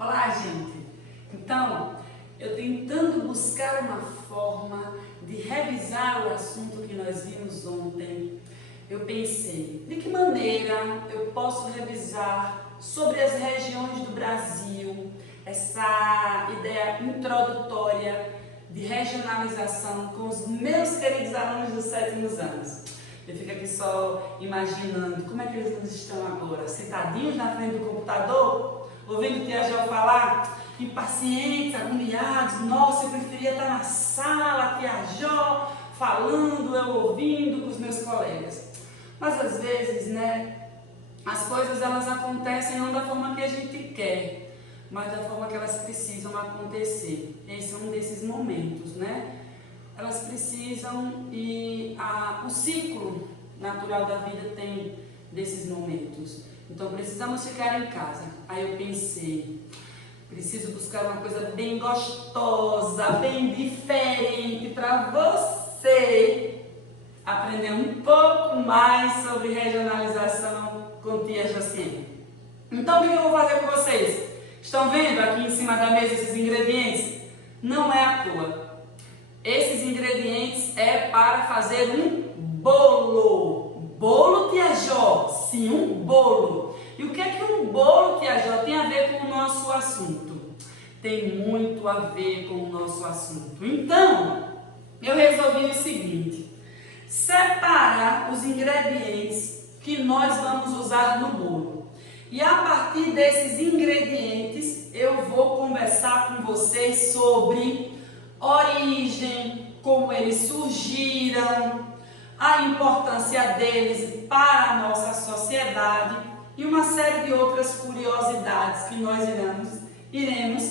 Olá, gente! Então, eu tentando buscar uma forma de revisar o assunto que nós vimos ontem, eu pensei, de que maneira eu posso revisar sobre as regiões do Brasil, essa ideia introdutória de regionalização com os meus queridos alunos dos 7º anos. Eu fico aqui só imaginando como é que eles estão agora, sentadinhos na frente do computador, ouvindo Tia Jo falar, impacientes, agoniados. Nossa, eu preferia estar na sala, Tia Jo falando, eu ouvindo com os meus colegas. Mas às vezes, as coisas elas acontecem não da forma que a gente quer, mas da forma que elas precisam acontecer. Esse é um desses momentos, Elas precisam e o ciclo natural da vida tem desses momentos. Então precisamos ficar em casa. Aí eu pensei, preciso buscar uma coisa bem gostosa, bem diferente para você aprender um pouco mais sobre regionalização com Tia Josiane. Então o que eu vou fazer com vocês? Estão vendo aqui em cima da mesa esses ingredientes? Não é à toa. Esses ingredientes é para fazer um bolo. Bolo, Tia Jo? Sim, um bolo. E o que é que um bolo, Tia Jo, tem a ver com o nosso assunto? Tem muito a ver com o nosso assunto. Então, eu resolvi o seguinte: separar os ingredientes que nós vamos usar no bolo. E a partir desses ingredientes, eu vou conversar com vocês sobre origem, como eles surgiram, a importância deles para a nossa sociedade e uma série de outras curiosidades que nós iremos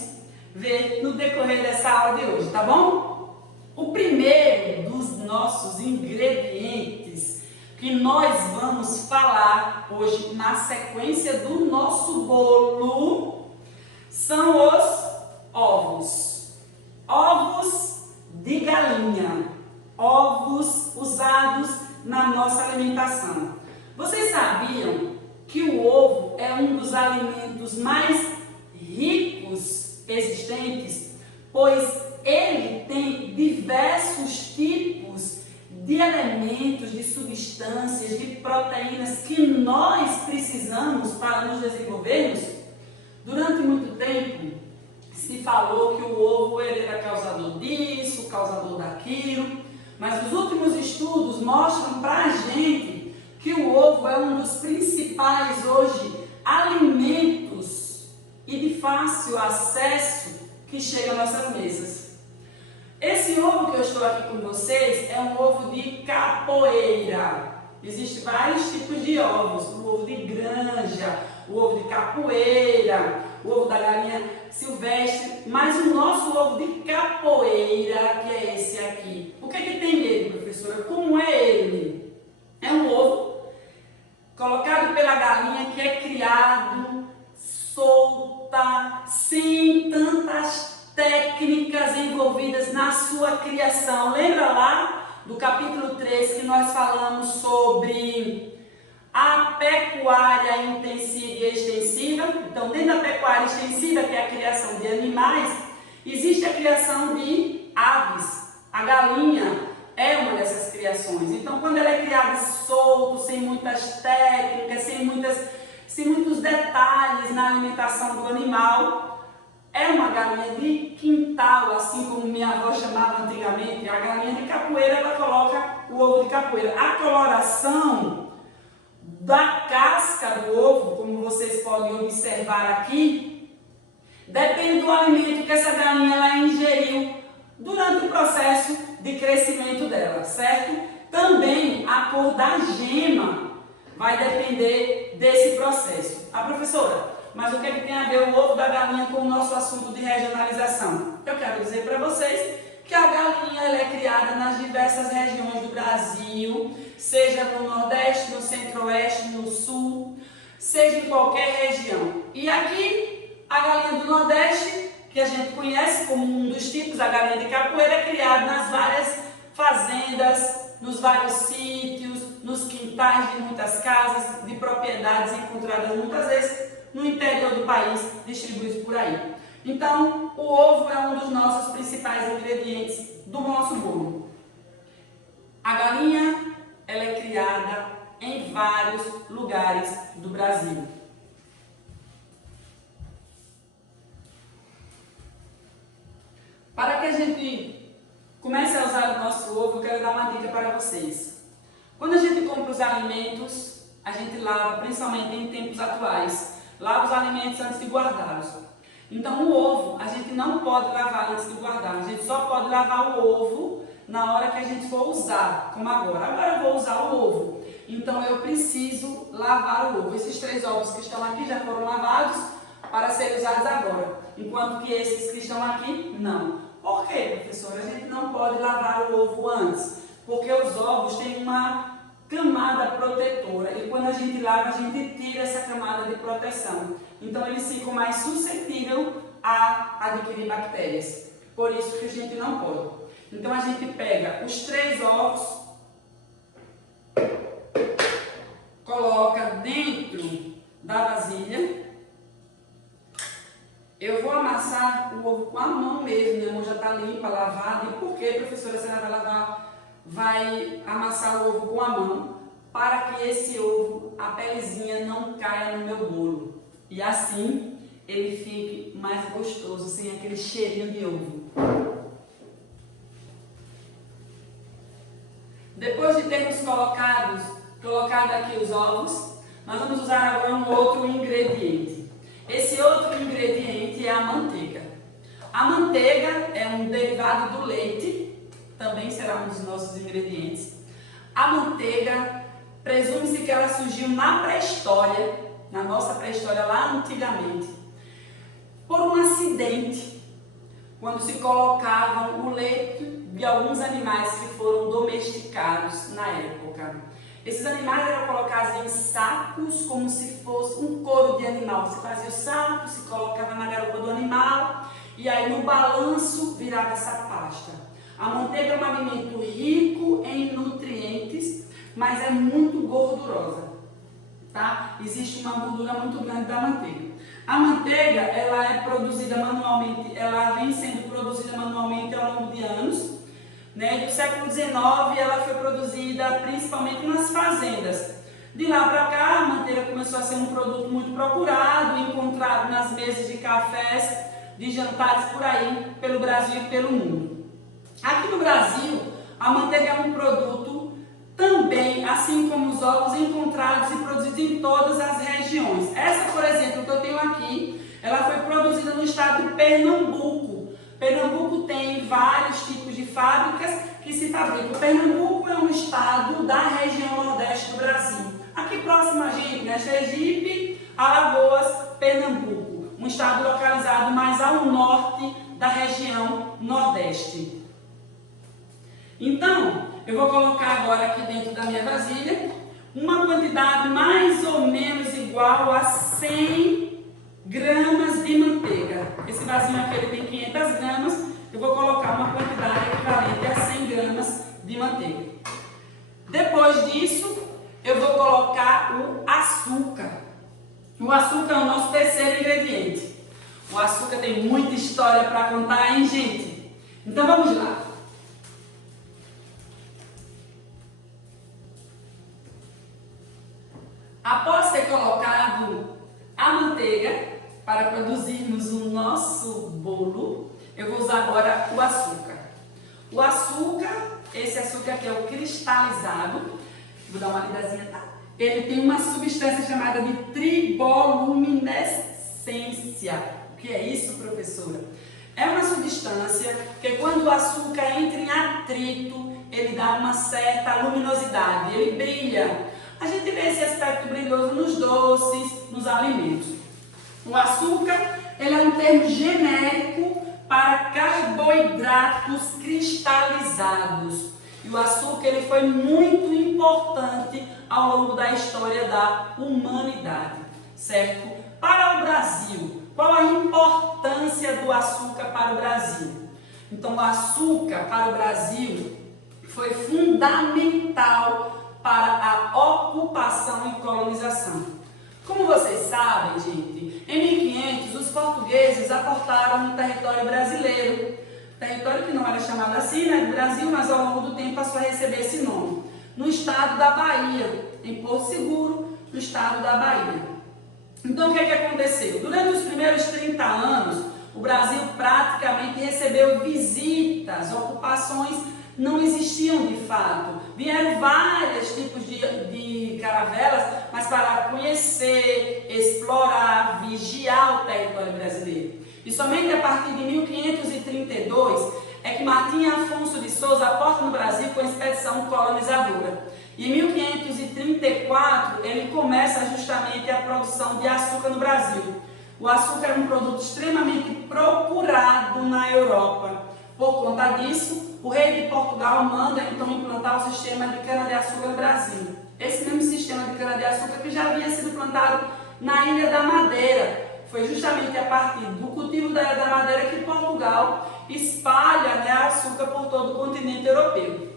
ver no decorrer dessa aula de hoje, tá bom? O primeiro dos nossos ingredientes que nós vamos falar hoje na sequência do nosso bolo são os ovos. Ovos de galinha, ovos usados na nossa alimentação. Vocês sabiam que o ovo é um dos alimentos mais ricos existentes, pois ele tem diversos tipos de elementos, de substâncias, de proteínas que nós precisamos para nos desenvolvermos? Durante muito tempo, se falou que o ovo era causador disso, causador daquilo, mas os últimos estudos mostram para a gente que o ovo é um dos principais hoje alimentos e de fácil acesso que chega às nossas mesas. Esse ovo que eu estou aqui com vocês é um ovo de capoeira. Existem vários tipos de ovos: o ovo de granja, o ovo de capoeira, o ovo da galinha silvestre, mas o nosso ovo de capoeira, que é esse aqui. O que é que tem nele, professora? Como é ele? É um ovo colocado pela galinha que é criado solta, sem tantas técnicas envolvidas na sua criação. Lembra lá do capítulo 3 que nós falamos sobre a pecuária intensiva e extensiva? Então, dentro da pecuária extensiva, que é a criação de animais, existe a criação de aves. A galinha é uma dessas criações. Então, quando ela é criada solto, sem muitas técnicas, sem muitos detalhes na alimentação do animal, é uma galinha de quintal, assim como minha avó chamava antigamente. A galinha de capoeira, ela coloca o ovo de capoeira. A coloração da casca do ovo, como vocês podem observar aqui, depende do alimento que essa galinha ela ingeriu durante o processo de crescimento dela, certo? Também a cor da gema vai depender desse processo. Professora, mas o que é que tem a ver o ovo da galinha com o nosso assunto de regionalização? Eu quero dizer para vocês que a galinha ela é criada nas diversas regiões do Brasil, seja no Nordeste, no Centro-Oeste, no Sul, seja em qualquer região. E aqui, a galinha do Nordeste, que a gente conhece como um dos tipos, a galinha de capoeira, é criada nas várias fazendas, nos vários sítios, nos quintais de muitas casas, de propriedades encontradas muitas vezes no interior do país distribuídos por aí. Então, o ovo é um dos nossos principais ingredientes do nosso bolo. A galinha, ela é criada em vários lugares do Brasil. Para que a gente comece a usar o nosso ovo, eu quero dar uma dica para vocês. Quando a gente compra os alimentos, a gente lava, principalmente em tempos atuais, lava os alimentos antes de guardá-los. Então o ovo, a gente não pode lavar antes de guardar, a gente só pode lavar o ovo na hora que a gente for usar, como agora. Agora eu vou usar o ovo, então eu preciso lavar o ovo. Esses 3 ovos que estão aqui já foram lavados para serem usados agora, enquanto que esses que estão aqui, não. Por quê, professora? A gente não pode lavar o ovo antes, porque os ovos têm uma camada protetora e quando a gente lava, a gente tira essa camada de proteção. Então eles ficam mais suscetíveis a adquirir bactérias. Por isso que a gente não pode. Então a gente pega os 3 ovos, coloca dentro da vasilha. Eu vou amassar o ovo com a mão mesmo, minha mão já está limpa, lavada. E por que, professora, a senhora vai amassar o ovo com a mão? Para que esse ovo, a pelezinha não caia no meu bolo. E assim ele fique mais gostoso, sem aquele cheirinho de ovo. Depois de termos colocado aqui os ovos, nós vamos usar agora um outro ingrediente. Esse outro ingrediente é a manteiga. A manteiga é um derivado do leite, também será um dos nossos ingredientes. A manteiga, presume-se que ela surgiu na pré-história, na nossa pré-história lá antigamente, por um acidente, quando se colocavam o leite de alguns animais que foram domesticados na época. Esses animais eram colocados em sacos, como se fosse um couro de animal. Você fazia o saco, se colocava na garupa do animal e aí no balanço virava essa pasta. A manteiga é um alimento rico em nutrientes, mas é muito gordurosa, tá? Existe uma gordura muito grande da manteiga. A manteiga, ela é produzida manualmente, ela vem sendo produzida manualmente ao longo de anos. Do século XIX, ela foi produzida principalmente nas fazendas. De lá para cá, a manteiga começou a ser um produto muito procurado, encontrado nas mesas de cafés, de jantares por aí, pelo Brasil e pelo mundo. Aqui no Brasil, a manteiga é um produto também, assim como os ovos, encontrados e produzidos em todas as regiões. Essa, por exemplo, que eu tenho aqui, ela foi produzida no estado de Pernambuco. Pernambuco tem vários tipos de fábricas que se fabricam. Pernambuco é um estado da região nordeste do Brasil. Aqui próximo a gente, né? Sergipe, Alagoas, Pernambuco. Um estado localizado mais ao norte da região nordeste. Então, eu vou colocar agora aqui dentro da minha vasilha uma quantidade mais ou menos igual a 100 gramas de manteiga. Esse vasinho aqui ele tem 500 gramas, eu vou colocar uma quantidade equivalente a 100 gramas de manteiga. Depois disso, eu vou colocar o açúcar. O açúcar é o nosso terceiro ingrediente. O açúcar tem muita história para contar, hein, gente? Então vamos lá. Após ter colocado a manteiga, para produzirmos o nosso bolo, eu vou usar agora o açúcar. O açúcar, esse açúcar aqui é o cristalizado, vou dar uma lidazinha, tá? Ele tem uma substância chamada de triboluminescência. O que é isso, professora? É uma substância que quando o açúcar entra em atrito, ele dá uma certa luminosidade, ele brilha. A gente vê esse aspecto brilhoso nos doces, nos alimentos. O açúcar, ele é um termo genérico para carboidratos cristalizados. E o açúcar ele foi muito importante ao longo da história da humanidade, certo? Para o Brasil, qual a importância do açúcar para o Brasil? Então, o açúcar para o Brasil foi fundamental para a ocupação e colonização. Como vocês sabem, gente, em eles aportaram no território brasileiro, território que não era chamado assim, né, do Brasil, mas ao longo do tempo passou a receber esse nome, no estado da Bahia, em Porto Seguro, no estado da Bahia. Então, o que aconteceu? Durante os primeiros 30 anos, o Brasil praticamente recebeu visitas, ocupações não existiam de fato. Vieram vários tipos de caravelas, mas para conhecer, explorar, vigiar o território brasileiro. E somente a partir de 1532 é que Martim Afonso de Souza aporta no Brasil com a expedição colonizadora. E em 1534 ele começa justamente a produção de açúcar no Brasil. O açúcar é um produto extremamente procurado na Europa. Por conta disso, o rei de Portugal manda então implantar o sistema de cana-de-açúcar no Brasil. Esse mesmo sistema de cana-de-açúcar que já havia sido plantado na Ilha da Madeira. Foi justamente a partir do cultivo da Ilha da Madeira que Portugal espalha, né, açúcar por todo o continente europeu.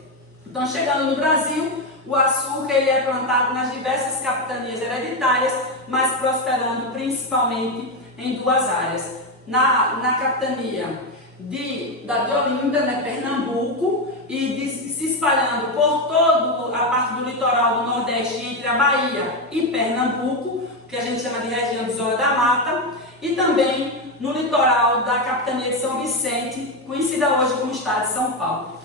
Então, chegando no Brasil, o açúcar ele é plantado nas diversas capitanias hereditárias, mas prosperando principalmente em duas áreas. Na capitania de Olinda, né, Pernambuco, e se espalhando por toda a parte do litoral do Nordeste, entre a Bahia e Pernambuco, que a gente chama de região de Zona da Mata, e também no litoral da capitania de São Vicente, conhecida hoje como estado de São Paulo.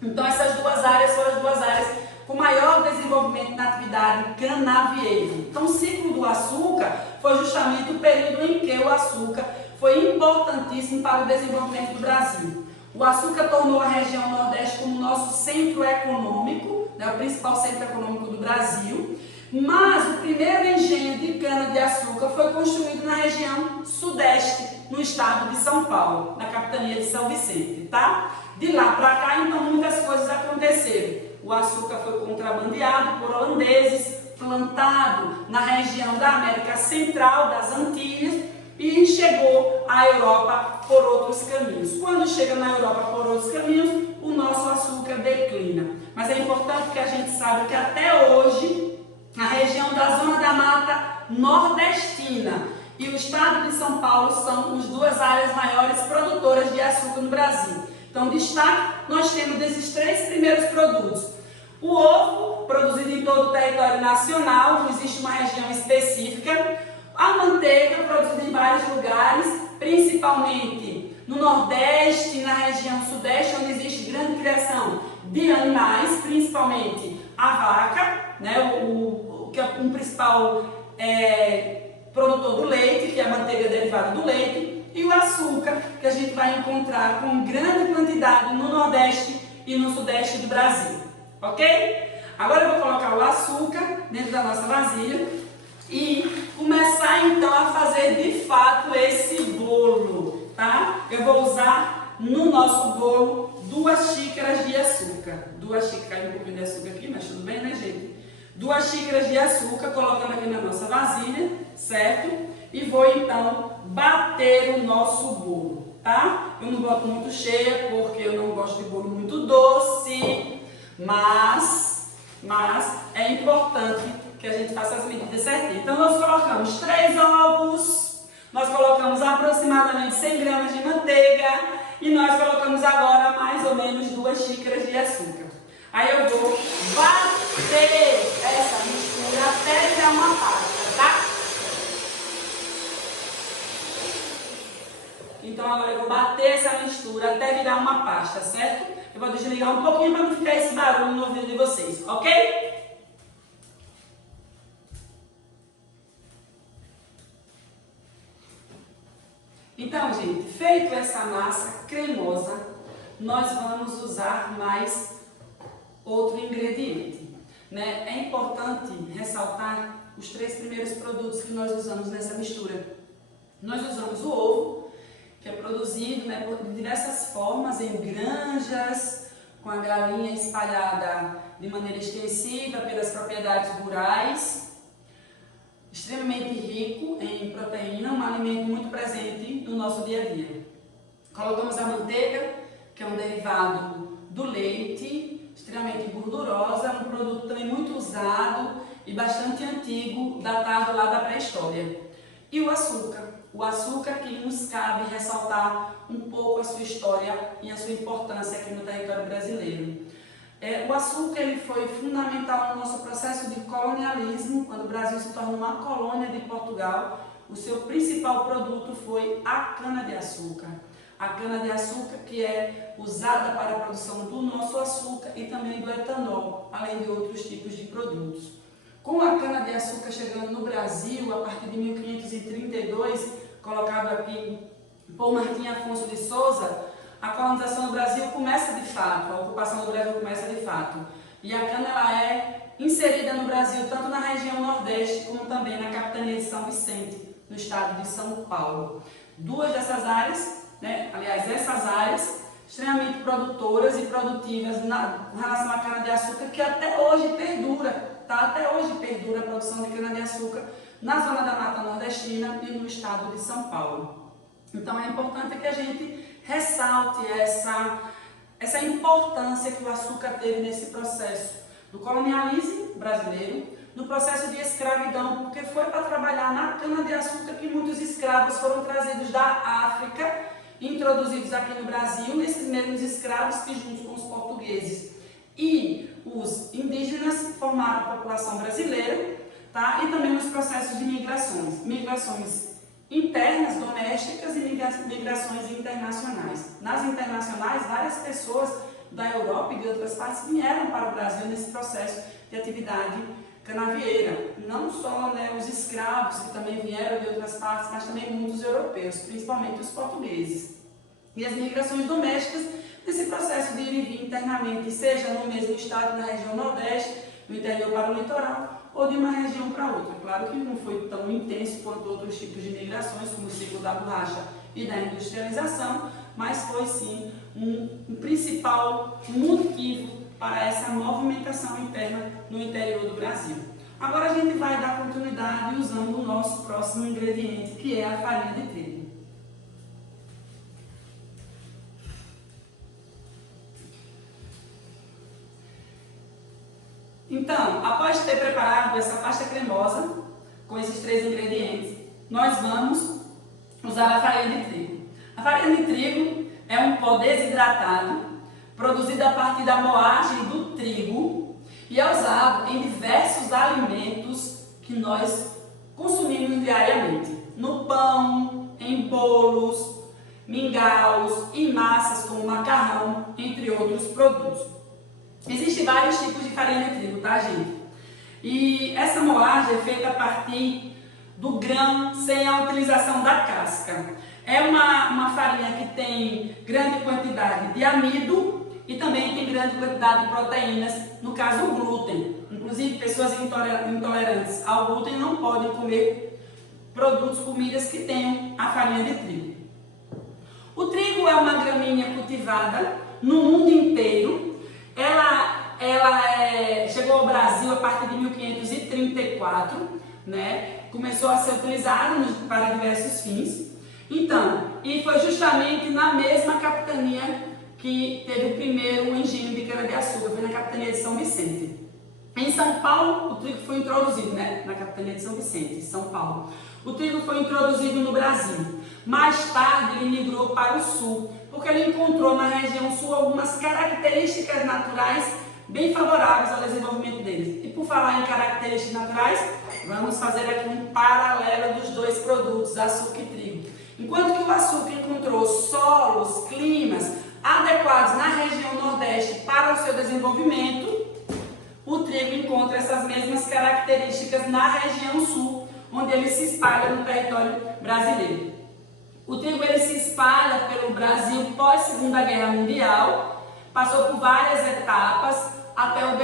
Então, essas duas áreas foram as duas áreas com maior desenvolvimento na atividade canavieira. Então, o ciclo do açúcar foi justamente o período em que o açúcar foi importantíssimo para o desenvolvimento do Brasil. O açúcar tornou a região Nordeste como nosso centro econômico, né, o principal centro econômico do Brasil, mas o primeiro engenho de cana-de-açúcar foi construído na região Sudeste, no estado de São Paulo, na capitania de São Vicente, tá? De lá para cá, então, muitas coisas aconteceram. O açúcar foi contrabandeado por holandeses, plantado na região da América Central, das Antilhas, e chegou à Europa por outros caminhos. Quando chega na Europa por outros caminhos, o nosso açúcar declina. Mas é importante que a gente saiba que até hoje, a região da Zona da Mata Nordestina e o estado de São Paulo são as duas áreas maiores produtoras de açúcar no Brasil. Então, destaque, nós temos desses três primeiros produtos. O ovo, produzido em todo o território nacional, não existe uma região específica. A manteiga, produzida em vários lugares, principalmente no Nordeste, na região Sudeste, onde existe grande criação de animais, principalmente a vaca, né, que é um principal produtor do leite, que é a manteiga derivada do leite, e o açúcar, que a gente vai encontrar com grande quantidade no Nordeste e no Sudeste do Brasil, ok? Agora eu vou colocar o açúcar dentro da nossa vasilha e começar então a fazer de fato esse bolo, tá? Eu vou usar no nosso bolo 2 xícaras de açúcar. 2 xícaras, um pouquinho de açúcar aqui, mas tudo bem, né, gente? 2 xícaras de açúcar, colocando aqui na nossa vasilha, certo? E vou então bater o nosso bolo, tá? Eu não boto muito cheia porque eu não gosto de bolo muito doce, mas é importante que a gente faça as medidas certinhas. Então, nós colocamos 3 ovos, nós colocamos aproximadamente 100 gramas de manteiga e nós colocamos agora mais ou menos 2 xícaras de açúcar. Aí eu vou bater essa mistura até virar uma pasta, tá? Então, agora eu vou bater essa mistura até virar uma pasta, certo? Eu vou desligar um pouquinho para não ficar esse barulho no ouvido de vocês, ok? Então, gente, feito essa massa cremosa, nós vamos usar mais outro ingrediente, né? É importante ressaltar os 3 primeiros produtos que nós usamos nessa mistura. Nós usamos o ovo, que é produzido, né, de diversas formas, em granjas, com a galinha espalhada de maneira extensiva pelas propriedades rurais, extremamente rico em proteína, um alimento muito presente no nosso dia a dia. Colocamos a manteiga, que é um derivado do leite, extremamente gordurosa, um produto também muito usado e bastante antigo, datado lá da pré-história. e o açúcar. O açúcar que nos cabe ressaltar um pouco a sua história e a sua importância aqui no território brasileiro. O açúcar ele foi fundamental no nosso processo de colonialismo, quando o Brasil se tornou uma colônia de Portugal. O seu principal produto foi a cana-de-açúcar. A cana-de-açúcar que é usada para a produção do nosso açúcar e também do etanol, além de outros tipos de produtos. Com a cana-de-açúcar chegando no Brasil, a partir de 1532, colocado aqui por Martim Afonso de Souza, a colonização do Brasil começa de fato, a ocupação do Brasil começa de fato. E a cana ela é inserida no Brasil, tanto na região Nordeste, como também na capitania de São Vicente, no estado de São Paulo. Duas dessas áreas, aliás, essas áreas extremamente produtoras e produtivas com relação à cana-de-açúcar, que até hoje perdura, Até hoje perdura a produção de cana-de-açúcar na zona da Mata Nordestina e no estado de São Paulo. Então é importante que a gente ressalte essa importância que o açúcar teve nesse processo do colonialismo brasileiro, no processo de escravidão, porque foi para trabalhar na cana-de-açúcar que muitos escravos foram trazidos da África, introduzidos aqui no Brasil, esses mesmos escravos que junto com os portugueses e os indígenas formaram a população brasileira, e também nos processos de migrações internas, domésticas e migrações internacionais. Nas internacionais, várias pessoas da Europa e de outras partes vieram para o Brasil nesse processo de atividade canavieira. Não só os escravos que também vieram de outras partes, mas também muitos europeus, principalmente os portugueses. E as migrações domésticas nesse processo de ir e vir internamente, seja no mesmo estado, na região Nordeste, no interior para o litoral, ou de uma região para outra. Claro que não foi tão intenso quanto outros tipos de migrações, como o ciclo da borracha e da industrialização, mas foi sim um principal motivo para essa movimentação interna no interior do Brasil. Agora a gente vai dar continuidade usando o nosso próximo ingrediente, que é a farinha de trigo. Então, após ter preparado essa pasta cremosa com esses 3 ingredientes, nós vamos usar a farinha de trigo. A farinha de trigo é um pó desidratado, produzido a partir da moagem do trigo e é usado em diversos alimentos que nós consumimos diariamente. No pão, em bolos, mingaus e massas como macarrão, entre outros produtos. Existem vários tipos de farinha de trigo, gente? E essa moagem é feita a partir do grão sem a utilização da casca. É uma farinha que tem grande quantidade de amido e também tem grande quantidade de proteínas, no caso o glúten. Inclusive, pessoas intolerantes ao glúten não podem comer comidas que tenham a farinha de trigo. O trigo é uma gramínea cultivada no mundo inteiro. Ela chegou ao Brasil a partir de 1534, começou a ser utilizada para diversos fins. Então, e foi justamente na mesma capitania que teve o primeiro engenho de cana-de-açúcar, foi na capitania de São Vicente. Em São Paulo, o trigo foi introduzido, na capitania de São Vicente, São Paulo. O trigo foi introduzido no Brasil. Mais tarde, ele migrou para o sul, porque ele encontrou na região sul algumas características naturais bem favoráveis ao desenvolvimento deles. E por falar em características naturais, vamos fazer aqui um paralelo dos 2 produtos, açúcar e trigo. Enquanto que o açúcar encontrou solos, climas adequados na região Nordeste para o seu desenvolvimento, o trigo encontra essas mesmas características na região Sul, onde ele se espalha no território brasileiro. O trigo ele se espalha pelo Brasil pós Segunda Guerra Mundial, passou por várias etapas até o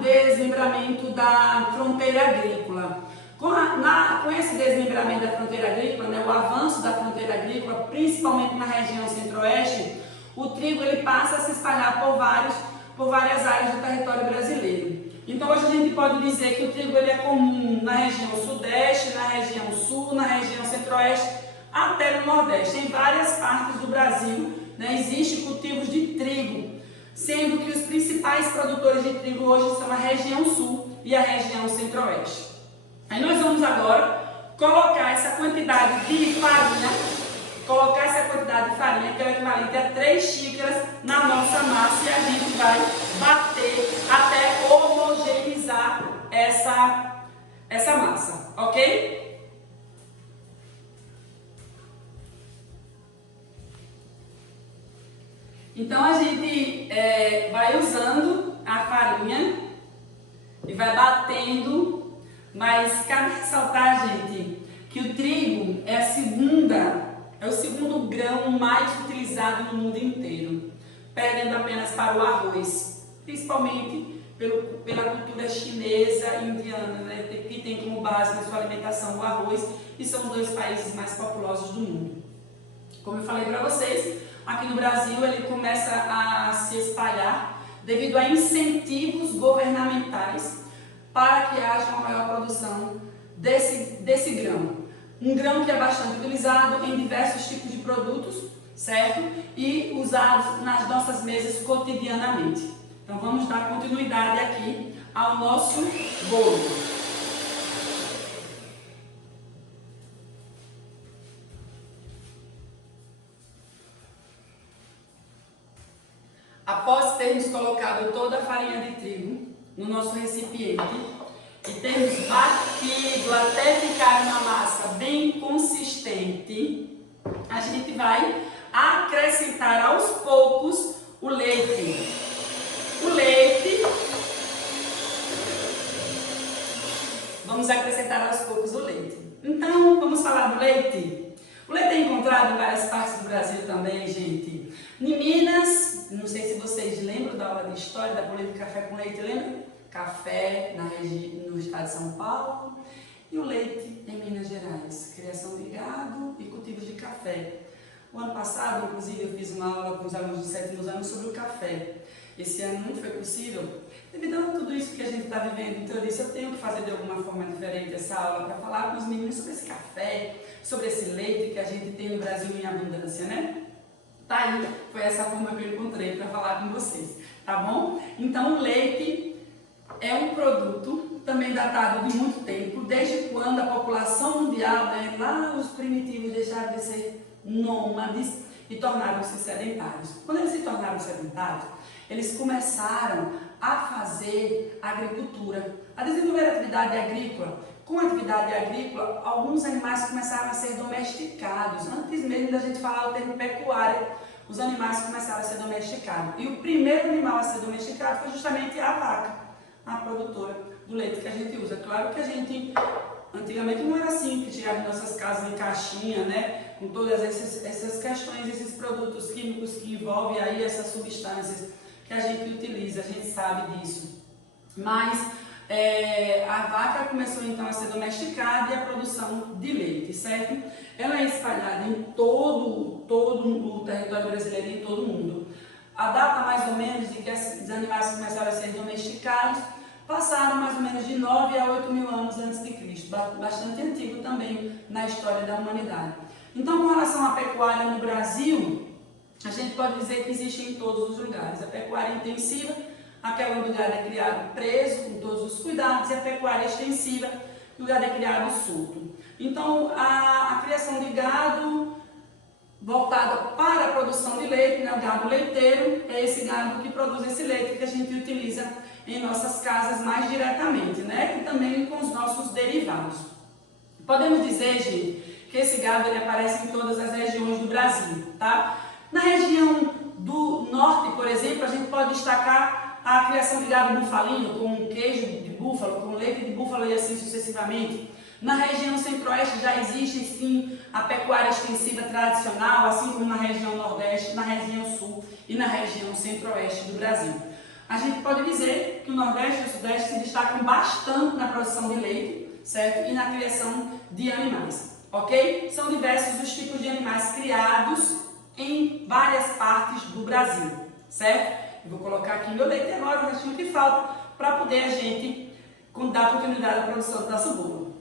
desmembramento da fronteira agrícola. Com esse desmembramento da fronteira agrícola, o avanço da fronteira agrícola, principalmente na região centro-oeste, o trigo ele passa a se espalhar por várias áreas do território brasileiro. Então hoje a gente pode dizer que o trigo ele é comum na região sudeste, na região sul, na região centro-oeste, até no nordeste. Em várias partes do Brasil existem cultivos de trigo, sendo que os principais produtores de trigo hoje são a região sul e a região centro-oeste. Aí nós vamos agora colocar essa quantidade de farinha, que é o equivalente a 3 xícaras na nossa massa, e a gente vai bater até homogeneizar essa massa, ok? Então a gente vai usando a farinha e vai batendo, mas cabe ressaltar, gente, que o trigo é o segundo grão mais utilizado no mundo inteiro, perdendo apenas para o arroz, principalmente pela cultura chinesa e indiana, né, que tem como base na sua alimentação o arroz, e são os 2 países mais populosos do mundo. Como eu falei para vocês, aqui no Brasil ele começa a se espalhar devido a incentivos governamentais para que haja uma maior produção desse grão. Um grão que é bastante utilizado em diversos tipos de produtos, certo? E usados nas nossas mesas cotidianamente. Então vamos dar continuidade aqui ao nosso bolo. Após termos colocado toda a farinha de trigo no nosso recipiente e termos batido até ficar uma massa bem consistente, a gente vai acrescentar aos poucos o leite. Vamos acrescentar aos poucos o leite. Então, vamos falar do leite. O leite é encontrado em várias partes do Brasil também, gente. Em Minas, não sei se vocês lembram da aula de história da política de café com leite, lembra? Café no estado de São Paulo e o leite em Minas Gerais, criação de gado e cultivos de café. O ano passado, inclusive, eu fiz uma aula com os alunos dos 7º anos sobre o café. Esse ano não foi possível, devido a tudo isso que a gente está vivendo. Então eu disse, eu tenho que fazer de alguma forma diferente essa aula para falar com os meninos sobre esse café, sobre esse leite que a gente tem no Brasil em abundância, né? Tá aí, foi essa forma que eu encontrei para falar com vocês, tá bom? Então o leite é um produto também datado de muito tempo, desde quando a população mundial, né, lá os primitivos deixaram de ser nômades e tornaram-se sedentários. Quando eles se tornaram sedentários, eles começaram a fazer agricultura, a desenvolver atividade agrícola. Com a atividade agrícola, alguns animais começaram a ser domesticados. Antes mesmo da gente falar o termo pecuária, os animais começaram a ser domesticados. E o primeiro animal a ser domesticado foi justamente a vaca, a produtora do leite que a gente usa. Claro que a gente, antigamente não era assim, que chegava em nossas casas em caixinha, né? Com todas essas questões, esses produtos químicos que envolvem aí essas substâncias que a gente utiliza, a gente sabe disso. Mas a vaca começou então a ser domesticada e a produção de leite, certo? Ela é espalhada em todo o território brasileiro e em todo o mundo. A data mais ou menos de que os animais começaram a ser domesticados passaram mais ou menos de 9 a 8 mil anos antes de Cristo, bastante antigo também na história da humanidade. Então, com relação à pecuária no Brasil, a gente pode dizer que existe em todos os lugares. A pecuária intensiva, aquela onde o gado é criado preso, com todos os cuidados, e a pecuária extensiva, que o gado é criado solto. Então, a criação de gado voltada para a produção de leite, né, o gado leiteiro, é esse gado que produz esse leite que a gente utiliza em nossas casas mais diretamente, né, e também com os nossos derivados. Podemos dizer, gente, que esse gado ele aparece em todas as regiões do Brasil, tá? Na região do norte, por exemplo, a gente pode destacar a criação de gado bufalino, com queijo de búfalo, com leite de búfalo e assim sucessivamente. Na região centro-oeste já existe, sim, a pecuária extensiva tradicional, assim como na região nordeste, na região sul e na região centro-oeste do Brasil. A gente pode dizer que o nordeste e o sudeste se destacam bastante na produção de leite, certo? E na criação de animais, ok? São diversos os tipos de animais criados em várias partes do Brasil, certo? Eu vou colocar aqui meu leite agora, o restinho que falta, para poder a gente dar continuidade à produção do nosso bolo.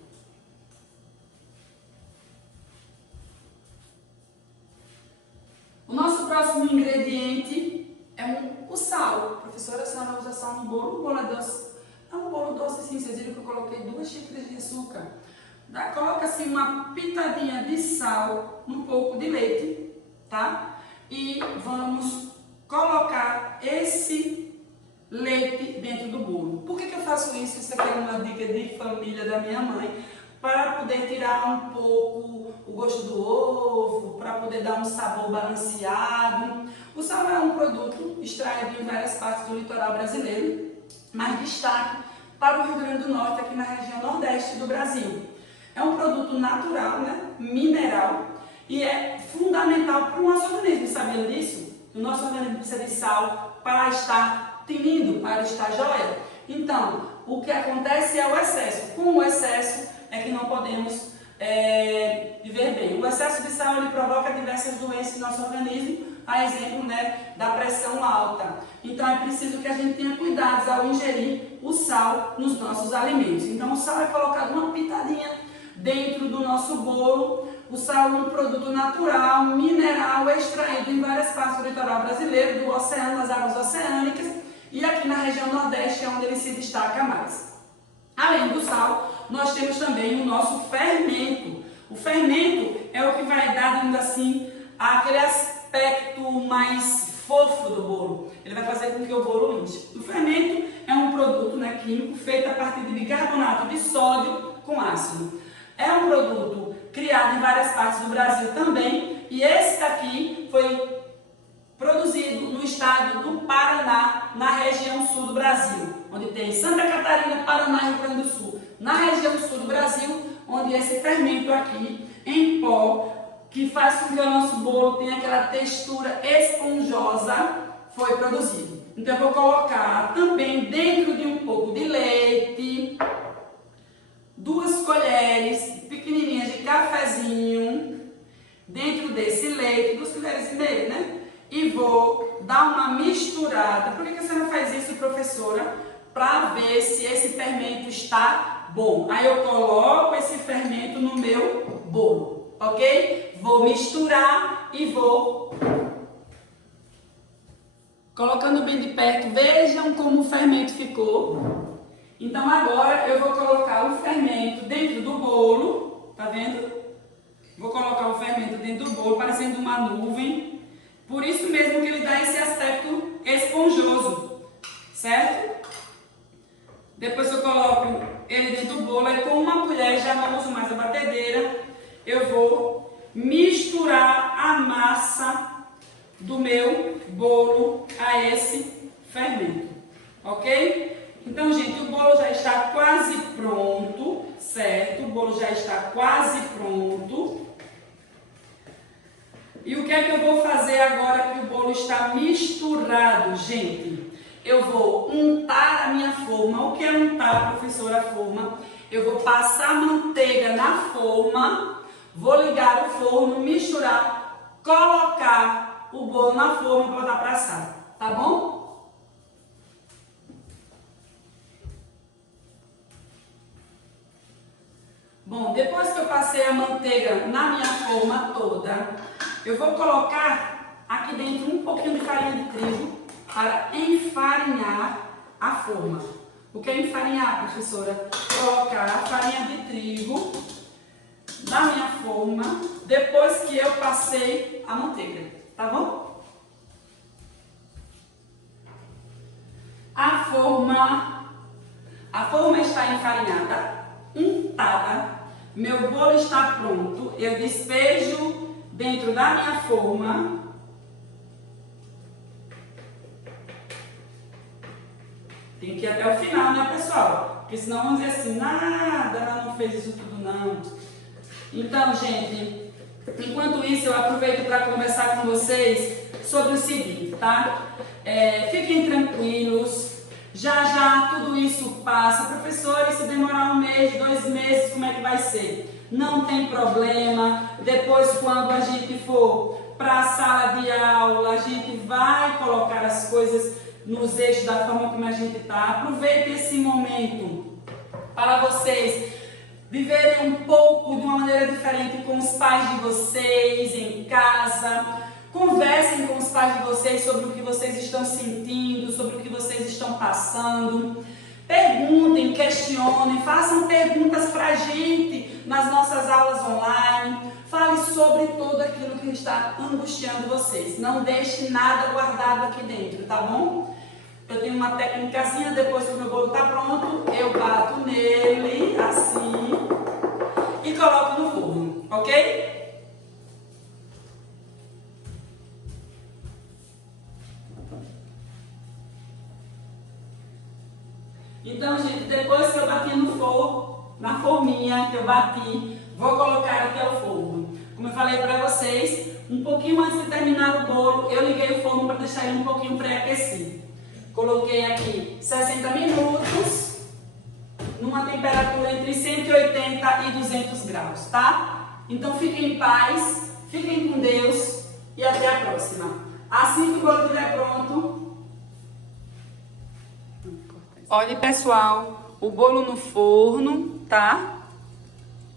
O nosso próximo ingrediente é o sal. Professora, a senhora usa sal no bolo? O bolo é doce. É um bolo doce, sim. Vocês viram que eu coloquei 2 xícaras de açúcar. Coloca assim uma pitadinha de sal, um pouco de leite, tá? E vamos colocar esse leite dentro do bolo. Por que eu faço isso? Isso aqui é uma dica de família da minha mãe, para poder tirar um pouco o gosto do ovo, para poder dar um sabor balanceado. O sal é um produto extraído em várias partes do litoral brasileiro, mas destaque para o Rio Grande do Norte, aqui na região nordeste do Brasil. É um produto natural, né? Mineral, e é fundamental para o nosso organismo. Sabia disso? O nosso organismo precisa de sal para estar tinindo, para estar jóia. Então, o que acontece é o excesso. Com o excesso é que não podemos viver bem. O excesso de sal ele provoca diversas doenças no nosso organismo, a exemplo, né, da pressão alta. Então é preciso que a gente tenha cuidados ao ingerir o sal nos nossos alimentos. Então o sal é colocado uma pitadinha dentro do nosso bolo. O sal é um produto natural, mineral, extraído em várias partes do litoral brasileiro, do oceano, das águas oceânicas, e aqui na região nordeste é onde ele se destaca mais. Além do sal, nós temos também o nosso fermento. O fermento é o que vai dar, digamos assim, aquele aspecto mais fofo do bolo. Ele vai fazer com que o bolo inche. O fermento é um produto, né, químico feito a partir de bicarbonato de sódio com ácido. É um produto criado em várias partes do Brasil também, e esse daqui foi produzido no estado do Paraná, na região sul do Brasil, onde tem Santa Catarina, Paraná e Rio Grande do Sul. Na região sul do Brasil, onde esse fermento aqui, em pó, que faz com que o nosso bolo tenha aquela textura esponjosa, foi produzido. Então eu vou colocar também dentro de um pouco de leite, 2 colheres pequenininhas de cafezinho, dentro desse leite, 2 colheres e meia, né? E vou dar uma misturada. Por que você não faz isso, professora? Para ver se esse fermento está bom. Aí eu coloco esse fermento no meu bolo, ok? Vou misturar e vou colocando bem de perto. Vejam como o fermento ficou. Então agora eu vou colocar o fermento dentro do bolo, tá vendo? Vou colocar o fermento dentro do bolo, parecendo uma nuvem. Por isso mesmo que ele dá esse aspecto esponjoso, certo? Depois eu coloco ele dentro do bolo e com uma colher, já não uso mais a batedeira, eu vou misturar a massa do meu bolo a esse fermento, ok? Então, gente, o bolo já está quase pronto, certo? O bolo já está quase pronto. E o que é que eu vou fazer agora que o bolo está misturado, gente? Eu vou untar a minha forma. O que é untar, professora, a forma? Eu vou passar manteiga na forma, vou ligar o forno, misturar, colocar o bolo na forma e botar para assar, tá bom? Bom, depois que eu passei a manteiga na minha forma toda, eu vou colocar aqui dentro um pouquinho de farinha de trigo para enfarinhar a forma. O que é enfarinhar, professora? Colocar a farinha de trigo na minha forma depois que eu passei a manteiga, tá bom? A forma está enfarinhada, untada, meu bolo está pronto, eu despejo dentro da minha forma. Tem que ir até o final, né, pessoal? Porque senão vão dizer assim, nada, ela não fez isso tudo não. Então, gente, enquanto isso eu aproveito para conversar com vocês sobre o seguinte, tá? Fiquem tranquilos. Já já tudo isso passa. Professor, e se demorar 1 mês, 2 meses, como é que vai ser? Não tem problema. Depois, quando a gente for para a sala de aula, a gente vai colocar as coisas nos eixos da forma como a gente está. Aproveite esse momento para vocês viverem um pouco de uma maneira diferente com os pais de vocês, em casa. Conversem com os pais de vocês sobre o que vocês estão sentindo, sobre o que vocês estão passando. Perguntem, questionem, façam perguntas para a gente nas nossas aulas online. Fale sobre tudo aquilo que está angustiando vocês. Não deixe nada guardado aqui dentro, tá bom? Eu tenho uma técnicazinha, depois que o meu bolo está pronto, eu bato nele assim e coloco no forno, ok? Então, gente, depois que eu bati no forno, na forminha que eu bati, vou colocar aqui ao forno. Como eu falei para vocês, um pouquinho antes de terminar o bolo, eu liguei o forno para deixar ele um pouquinho pré-aquecido. Coloquei aqui 60 minutos, numa temperatura entre 180 e 200 graus, tá? Então fiquem em paz, fiquem com Deus e até a próxima. Assim que o bolo estiver pronto... Olha, pessoal, o bolo no forno, tá?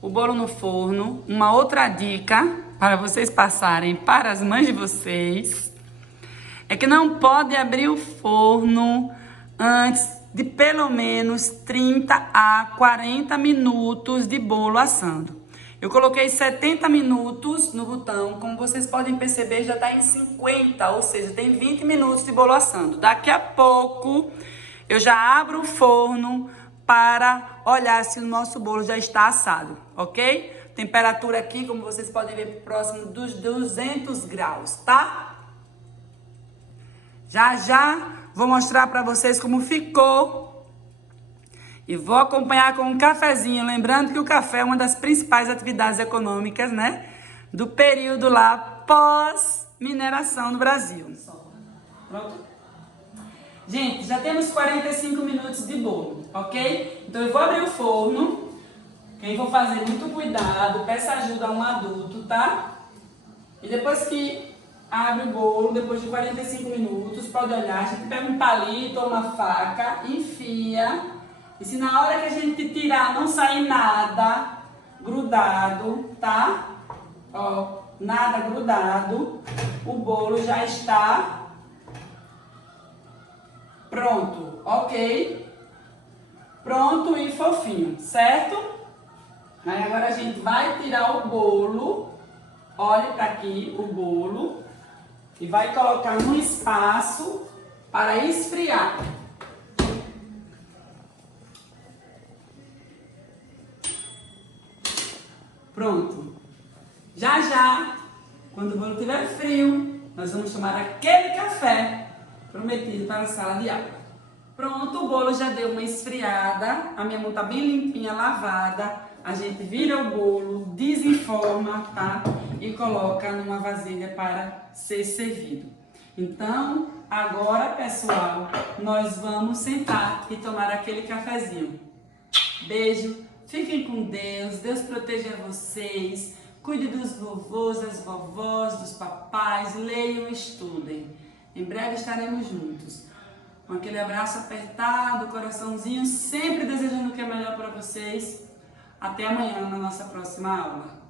O bolo no forno. Uma outra dica para vocês passarem para as mães de vocês é que não pode abrir o forno antes de pelo menos 30 a 40 minutos de bolo assando. Eu coloquei 70 minutos no botão, como vocês podem perceber já está em 50, ou seja, tem 20 minutos de bolo assando. Daqui a pouco eu já abro o forno para olhar se o nosso bolo já está assado, ok? Temperatura aqui, como vocês podem ver, próximo dos 200 graus, tá? Já vou mostrar para vocês como ficou e vou acompanhar com um cafezinho, lembrando que o café é uma das principais atividades econômicas, né, do período lá pós-mineração no Brasil. Pronto? Gente, já temos 45 minutos de bolo, ok? Então eu vou abrir o forno. Quem for fazer, muito cuidado, peça ajuda a um adulto, tá? E depois que abre o bolo, depois de 45 minutos, pode olhar, a gente pega um palito ou uma faca, enfia, e se na hora que a gente tirar não sair nada grudado, tá? Ó, nada grudado, o bolo já está pronto, ok? Pronto e fofinho, certo? Aí agora a gente vai tirar o bolo, olhe para aqui o bolo, e vai colocar num espaço para esfriar. Pronto. Já, quando o bolo estiver frio, nós vamos tomar aquele café prometido para a sala de aula. Pronto, o bolo já deu uma esfriada, a minha mão tá bem limpinha, lavada. A gente vira o bolo, desenforma, tá? E coloca numa vasilha para ser servido. Então, agora, pessoal, nós vamos sentar e tomar aquele cafezinho. Beijo, fiquem com Deus, Deus proteja vocês, cuide dos vovôs, das vovós, dos papais, leiam e estudem. Em breve estaremos juntos. Com aquele abraço apertado, coraçãozinho, sempre desejando o que é melhor para vocês. Até amanhã na nossa próxima aula.